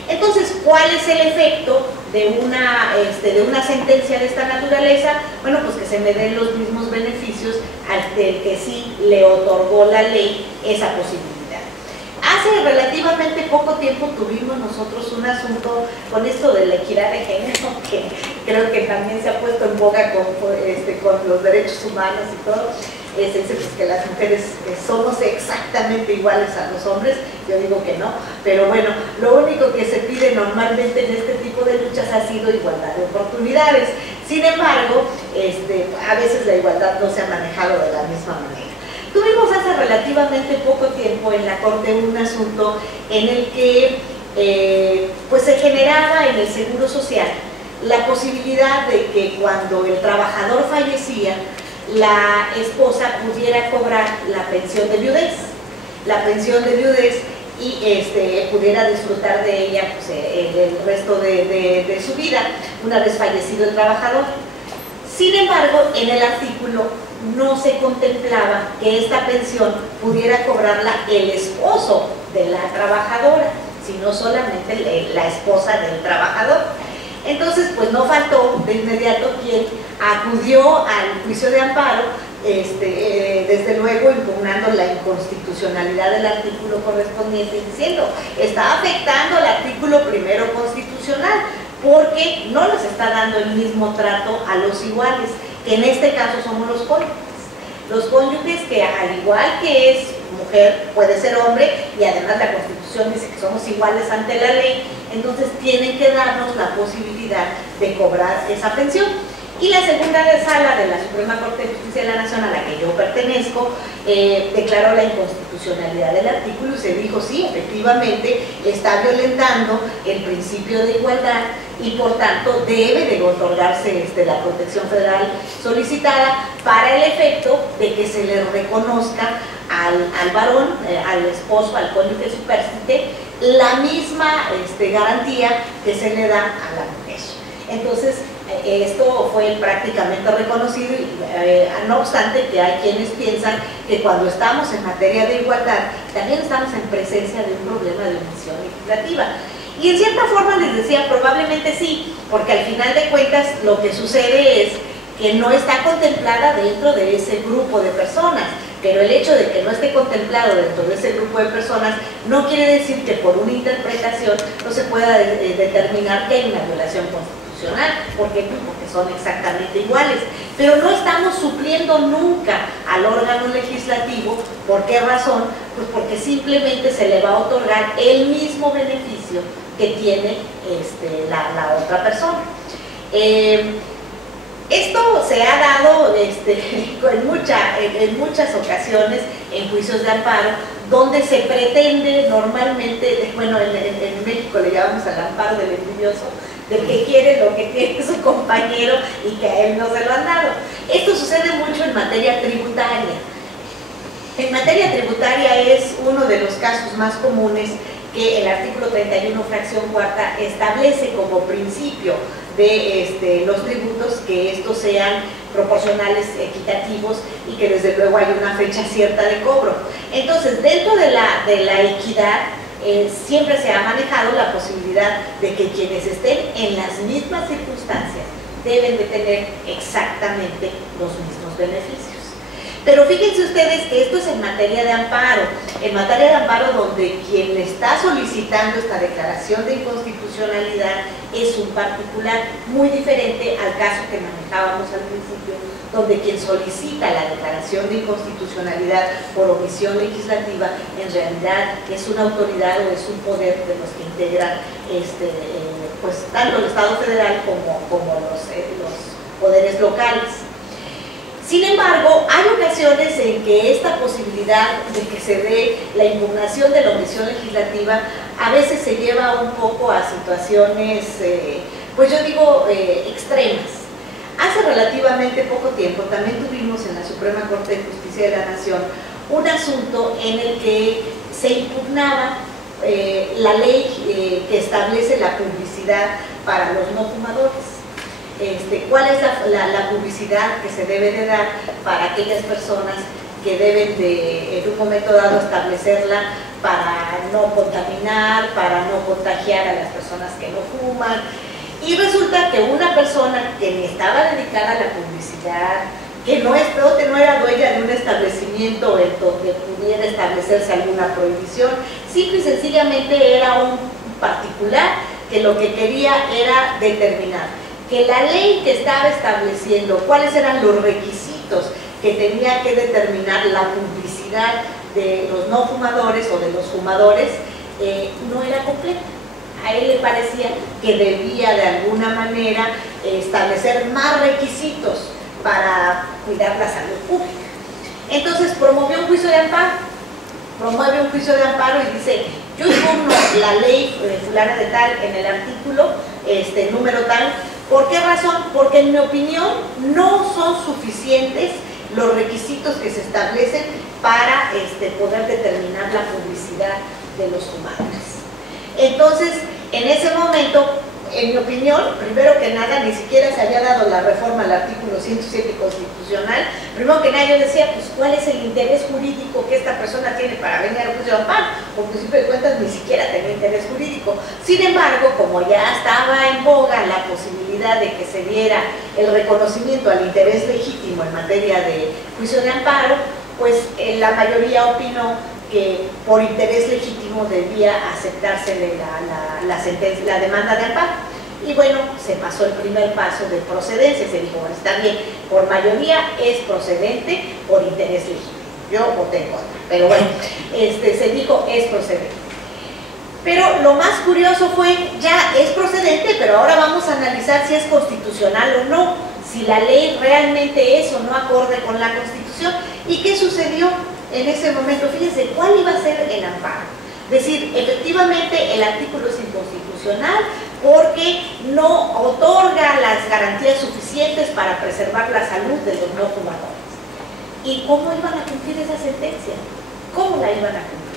Entonces, ¿cuál es el efecto de una sentencia de esta naturaleza, bueno, pues que se me den los mismos beneficios al del que sí le otorgó la ley esa posibilidad. Hace relativamente poco tiempo tuvimos nosotros un asunto con esto de la equidad de género, que creo que también se ha puesto en boga con los derechos humanos y todo. Se dice pues, que las mujeres somos exactamente iguales a los hombres, yo digo que no, pero bueno, lo único que se pide normalmente en este tipo de luchas ha sido igualdad de oportunidades. Sin embargo, a veces la igualdad no se ha manejado de la misma manera. Tuvimos hace relativamente poco tiempo en la Corte un asunto en el que pues se generaba en el Seguro Social la posibilidad de que cuando el trabajador fallecía, la esposa pudiera cobrar la pensión de viudez, y pudiera disfrutar de ella pues, el resto de su vida, una vez fallecido el trabajador. Sin embargo, en el artículo no se contemplaba que esta pensión pudiera cobrarla el esposo de la trabajadora, sino solamente la esposa del trabajador. Entonces, pues no faltó de inmediato quien acudió al juicio de amparo, desde luego impugnando la inconstitucionalidad del artículo correspondiente, diciendo, está afectando el artículo primero constitucional, porque no les está dando el mismo trato a los iguales, que en este caso somos los cónyuges. Los cónyuges que al igual que es mujer, puede ser hombre, y además la Constitución dice que somos iguales ante la ley, entonces tienen que darnos la posibilidad de cobrar esa pensión. Y la segunda sala de la Suprema Corte de Justicia de la Nación, a la que yo pertenezco, declaró la inconstitucionalidad del artículo y se dijo, sí, efectivamente, está violentando el principio de igualdad y por tanto debe de otorgarse la protección federal solicitada para el efecto de que se le reconozca al varón, al esposo, al cónyuge supérstite, la misma garantía que se le da a la mujer. Entonces, esto fue prácticamente reconocido, no obstante que hay quienes piensan que cuando estamos en materia de igualdad, también estamos en presencia de un problema de omisión legislativa. Y en cierta forma les decía, probablemente sí, porque al final de cuentas lo que sucede es que no está contemplada dentro de ese grupo de personas, pero el hecho de que no esté contemplado dentro de ese grupo de personas no quiere decir que por una interpretación no se pueda determinar que hay una violación constitucional. ¿Por qué? Porque son exactamente iguales, pero no estamos supliendo nunca al órgano legislativo. ¿Por qué razón? Pues porque simplemente se le va a otorgar el mismo beneficio que tiene la otra persona. Esto se ha dado en muchas ocasiones en juicios de amparo, donde se pretende normalmente, bueno, en México le llamamos al amparo del envidioso, del que quiere lo que tiene su compañero y que a él no se lo han dado. Esto sucede mucho en materia tributaria. En materia tributaria es uno de los casos más comunes que el artículo 31, fracción cuarta, establece como principio de los tributos que estos sean proporcionales, equitativos y que desde luego hay una fecha cierta de cobro. Entonces, dentro de la equidad, siempre se ha manejado la posibilidad de que quienes estén en las mismas circunstancias deben de tener exactamente los mismos beneficios. Pero fíjense ustedes que esto es en materia de amparo, donde quien le está solicitando esta declaración de inconstitucionalidad es un particular, muy diferente al caso que manejábamos al principio, donde quien solicita la declaración de inconstitucionalidad por omisión legislativa en realidad es una autoridad o es un poder de los que integran pues tanto el Estado federal como los poderes locales. Sin embargo, hay ocasiones en que esta posibilidad de que se dé la impugnación de la omisión legislativa a veces se lleva un poco a situaciones, pues yo digo, extremas. Hace relativamente poco tiempo también tuvimos en la Suprema Corte de Justicia de la Nación un asunto en el que se impugnaba la ley que establece la publicidad para los no fumadores. ¿Cuál es la publicidad que se debe de dar para aquellas personas que deben de, en un momento dado, establecerla para no contaminar, para no contagiar a las personas que no fuman? Y resulta que una persona que ni estaba dedicada a la publicidad, que no era dueña de un establecimiento en donde pudiera establecerse alguna prohibición, simple y sencillamente era un particular que lo que quería era determinar que la ley que estaba estableciendo cuáles eran los requisitos que tenía que determinar la publicidad de los no fumadores o de los fumadores no era completa. A él le parecía que debía de alguna manera establecer más requisitos para cuidar la salud pública. Entonces promovió un juicio de amparo, y dice, yo impugno la ley fulana de tal en el artículo número tal. ¿Por qué razón? Porque en mi opinión no son suficientes los requisitos que se establecen para poder determinar la publicidad de los fumadores. Entonces, en ese momento, en mi opinión, primero que nada, ni siquiera se había dado la reforma al artículo 107 constitucional. Primero que nada, yo decía, pues, ¿cuál es el interés jurídico que esta persona tiene para venir al juicio de amparo? Por principio de cuentas, ni siquiera tenía interés jurídico. Sin embargo, como ya estaba en boga la posibilidad de que se diera el reconocimiento al interés legítimo en materia de juicio de amparo, pues la mayoría opinó que por interés legítimo debía aceptársele la demanda de amparo. Y bueno, se pasó el primer paso de procedencia, se dijo, bueno, está bien, por mayoría es procedente por interés legítimo. Yo voté en contra, pero bueno, se dijo es procedente. Pero lo más curioso fue, ya es procedente, pero ahora vamos a analizar si es constitucional o no, si la ley realmente es o no acorde con la Constitución. ¿Y qué sucedió en ese momento? Fíjense, ¿cuál iba a ser el amparo? Es decir, efectivamente el artículo es inconstitucional porque no otorga las garantías suficientes para preservar la salud de los no fumadores. ¿Y cómo iban a cumplir esa sentencia? ¿Cómo la iban a cumplir?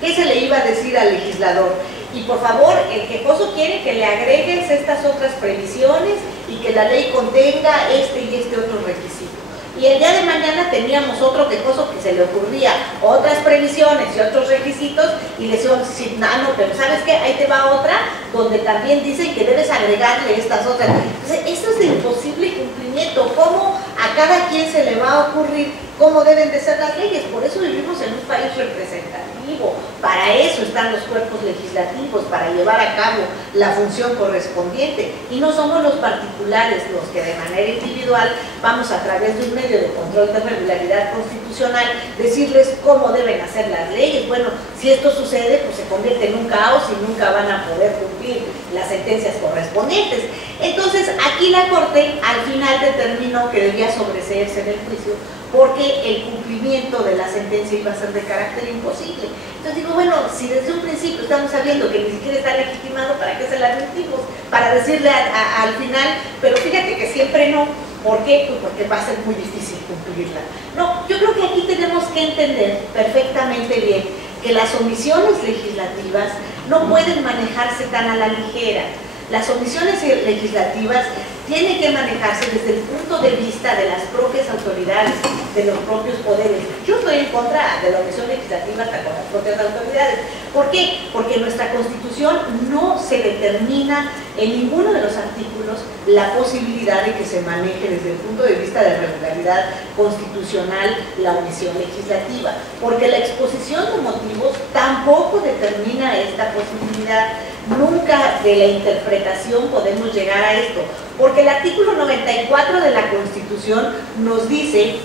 ¿Qué se le iba a decir al legislador? Y por favor, el quejoso quiere que le agregues estas otras previsiones y que la ley contenga este y este otro requisito. Y el día de mañana teníamos otro quejoso que se le ocurría otras previsiones y otros requisitos y le decíamos, no, pero ¿sabes qué? Ahí te va otra donde también dicen que debes agregarle estas otras. Entonces, esto es de imposible cumplimiento. ¿Cómo a cada quien se le va a ocurrir cómo deben de ser las leyes? Por eso vivimos en un país representativo. Para eso están los cuerpos legislativos, para llevar a cabo la función correspondiente. Y no somos los particulares los que de manera individual vamos a través de un medio de control de regularidad constitucional decirles cómo deben hacer las leyes. Bueno, si esto sucede, pues se convierte en un caos y nunca van a poder cumplir las sentencias correspondientes. Entonces, aquí la Corte al final determinó que debía sobreseerse en el juicio porque el cumplimiento de la sentencia iba a ser de carácter imposible. Entonces digo, bueno, si desde un principio estamos sabiendo que ni siquiera está legitimado, ¿para qué se la admitimos? Para decirle al final, pero fíjate que siempre no. ¿Por qué? Pues porque va a ser muy difícil cumplirla. No, yo creo que aquí tenemos que entender perfectamente bien que las omisiones legislativas no pueden manejarse tan a la ligera. Las omisiones legislativas tienen que manejarse desde el punto de vista de las propias autoridades, de los propios poderes. Yo estoy en contra de la omisión legislativa hasta con las propias autoridades. ¿Por qué? Porque en nuestra Constitución no se determina en ninguno de los artículos la posibilidad de que se maneje desde el punto de vista de regularidad constitucional la omisión legislativa, porque la exposición de motivos tampoco determina esta posibilidad. Nunca de la interpretación podemos llegar a esto, porque el artículo 94 de la Constitución nos dice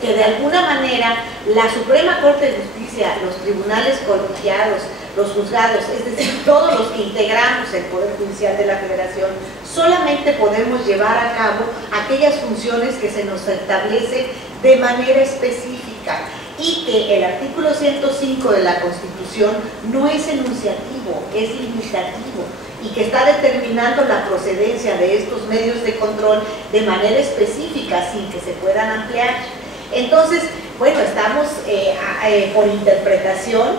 que de alguna manera la Suprema Corte de Justicia, los tribunales colegiados, los juzgados, es decir, todos los que integramos el Poder Judicial de la Federación, solamente podemos llevar a cabo aquellas funciones que se nos establecen de manera específica, y que el artículo 105 de la Constitución no es enunciativo, es limitativo, y que está determinando la procedencia de estos medios de control de manera específica sin que se puedan ampliar. Entonces, bueno, estamos por interpretación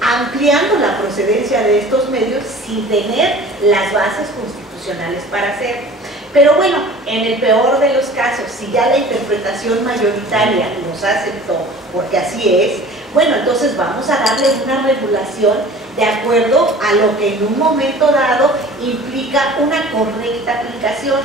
ampliando la procedencia de estos medios sin tener las bases constitucionales para hacerlo. Pero bueno, en el peor de los casos, si ya la interpretación mayoritaria nos aceptó, porque así es, bueno, entonces vamos a darle una regulación de acuerdo a lo que en un momento dado implica una correcta aplicación.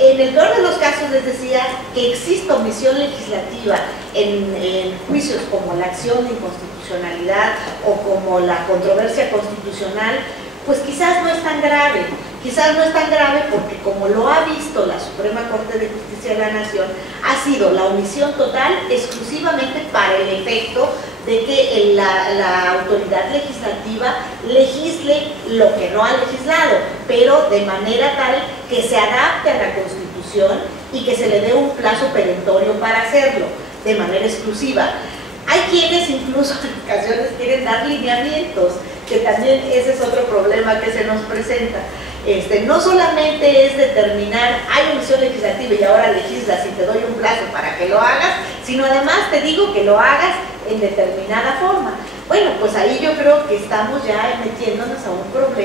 En el peor de los casos les decía que existe omisión legislativa en juicios como la acción de inconstitucionalidad o como la controversia constitucional, pues quizás no es tan grave. Quizás no es tan grave porque, como lo ha visto la Suprema Corte de Justicia de la Nación, ha sido la omisión total exclusivamente para el efecto de que la autoridad legislativa legisle lo que no ha legislado, pero de manera tal que se adapte a la Constitución y que se le dé un plazo perentorio para hacerlo, de manera exclusiva. Hay quienes incluso en ocasiones quieren dar lineamientos, que también ese es otro problema que se nos presenta. No solamente es determinar, hay omisión legislativa y ahora legislas y te doy un plazo para que lo hagas, sino además te digo que lo hagas en determinada forma. Bueno, pues ahí yo creo que estamos ya metiéndonos a un problema,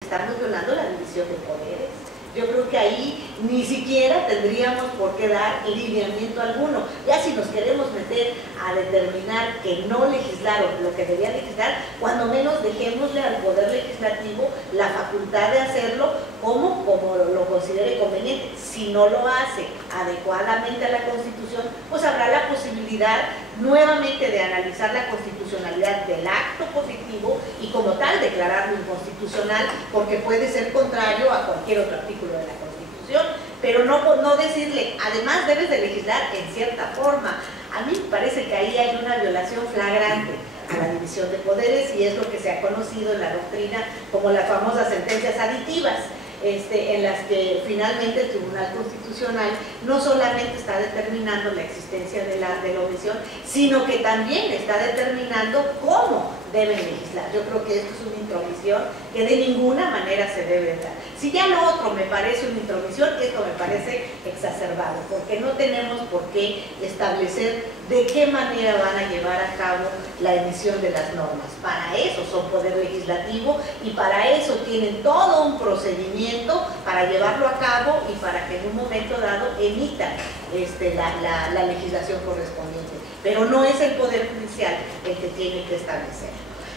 estamos violando la división de poderes. Yo creo que ahí ni siquiera tendríamos por qué dar lineamiento alguno. Ya si nos queremos meter a determinar que no legislaron lo que debía legislar, cuando menos dejémosle al Poder Legislativo la facultad de hacerlo como lo considere conveniente. Si no lo hace adecuadamente a la Constitución, pues habrá la posibilidad nuevamente de analizar la constitucionalidad del acto positivo y como tal declararlo inconstitucional, porque puede ser contrario a cualquier otro artículo de la Constitución, pero no decirle, además debes de legislar en cierta forma. A mí me parece que ahí hay una violación flagrante a la división de poderes y es lo que se ha conocido en la doctrina como las famosas sentencias aditivas, en las que finalmente el Tribunal Constitucional no solamente está determinando la existencia de la omisión, sino que también está determinando cómo deben legislar. Yo creo que esto es una intromisión que de ninguna manera se debe dar. Si ya lo otro me parece una intromisión, esto me parece exacerbado, porque no tenemos por qué establecer de qué manera van a llevar a cabo la emisión de las normas. Para eso son poder legislativo y para eso tienen todo un procedimiento para llevarlo a cabo y para que en un momento dado emitan la legislación correspondiente. Pero no es el Poder Judicial el que tiene que establecer.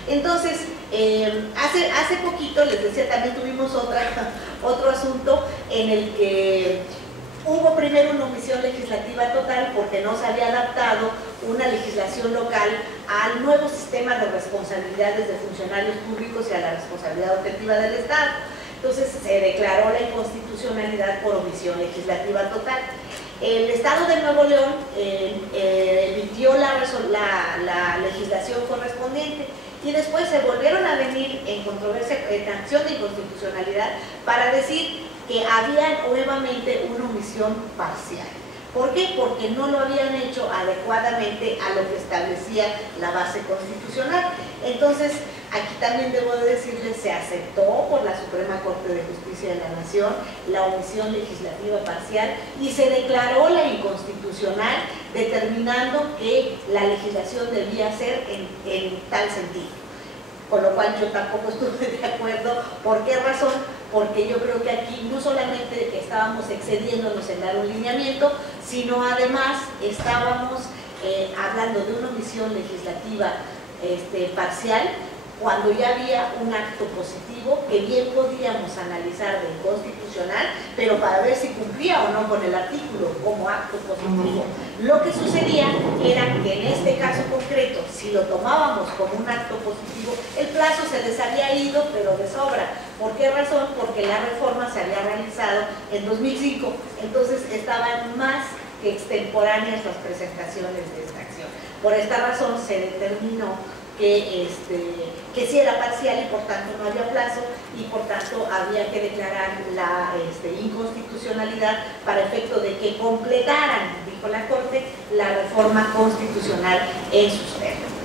Entonces, hace poquito, les decía, también tuvimos otro asunto en el que hubo primero una omisión legislativa total porque no se había adaptado una legislación local al nuevo sistema de responsabilidades de funcionarios públicos y a la responsabilidad objetiva del Estado. Entonces se declaró la inconstitucionalidad por omisión legislativa total. El Estado de Nuevo León emitió la legislación correspondiente y después se volvieron a venir en controversia, en acción de inconstitucionalidad, para decir que había nuevamente una omisión parcial. ¿Por qué? Porque no lo habían hecho adecuadamente a lo que establecía la base constitucional. Entonces, aquí también debo de decirles, se aceptó por la Suprema Corte de Justicia de la Nación la omisión legislativa parcial y se declaró la inconstitucional, determinando que la legislación debía ser en tal sentido. Con lo cual yo tampoco estuve de acuerdo. ¿Por qué razón? Porque yo creo que aquí no solamente estábamos excediéndonos en dar un lineamiento, sino además estábamos hablando de una omisión legislativa parcial, cuando ya había un acto positivo que bien podíamos analizar de inconstitucional, pero para ver si cumplía o no con el artículo como acto positivo. Lo que sucedía era que en este caso concreto, si lo tomábamos como un acto positivo, el plazo se les había ido, pero de sobra. ¿Por qué razón? Porque la reforma se había realizado en 2005, entonces estaban más que extemporáneas las presentaciones de esta acción. Por esta razón se determinó que sí era parcial y por tanto no había plazo y por tanto había que declarar la inconstitucionalidad para efecto de que completaran, dijo la Corte, la reforma constitucional en sus términos.